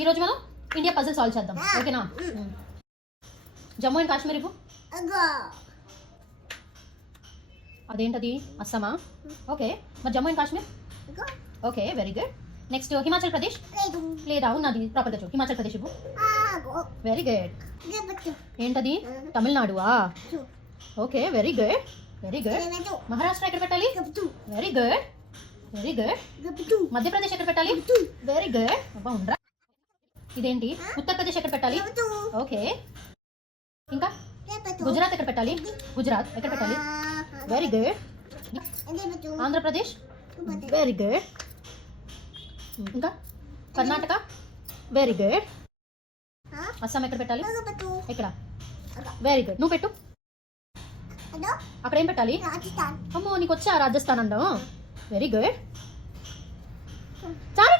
ఈరోజు మనం India puzzle solve చేద్దాం, ఓకేనా? జమ్మూ అండ్ కాశ్మీర్ ఇవ్వు. అదేంటది? అస్సామా? ఓకే, మరి Jammu and Kashmir? Okay, very good. Next Himachal Pradesh లేదా? ఉన్నది ప్రాపర్గా చూడు. హిమాచల్ ప్రదేశ్ ఇవ్వు. Very good. ఏంటది? తమిళనాడువా? Okay, very good, very good. Maharashtra ఎక్కడ పెట్టాలి? Very good, very good. Madhya Pradesh ఎక్కడ పెట్టాలి? Very good. అబ్బా ఉండరా. ఇదేంటి? ఉత్తరప్రదేశ్ ఎక్కడ పెట్టాలి? ఓకే. ఇంకా గుజరాత్ ఎక్కడ పెట్టాలి? గుజరాత్ ఎక్కడ పెట్టాలి? Very good. Andhra Pradesh? Very good. ఇంకా కర్ణాటక? Very good. అస్సాం ఎక్కడ పెట్టాలి? ఎక్కడ? Very good. నువ్వు పెట్టు. అక్కడ ఏం పెట్టాలి? అమ్మో, నీకు వచ్చా రాజస్థాన్ అండం? Very good. చాలా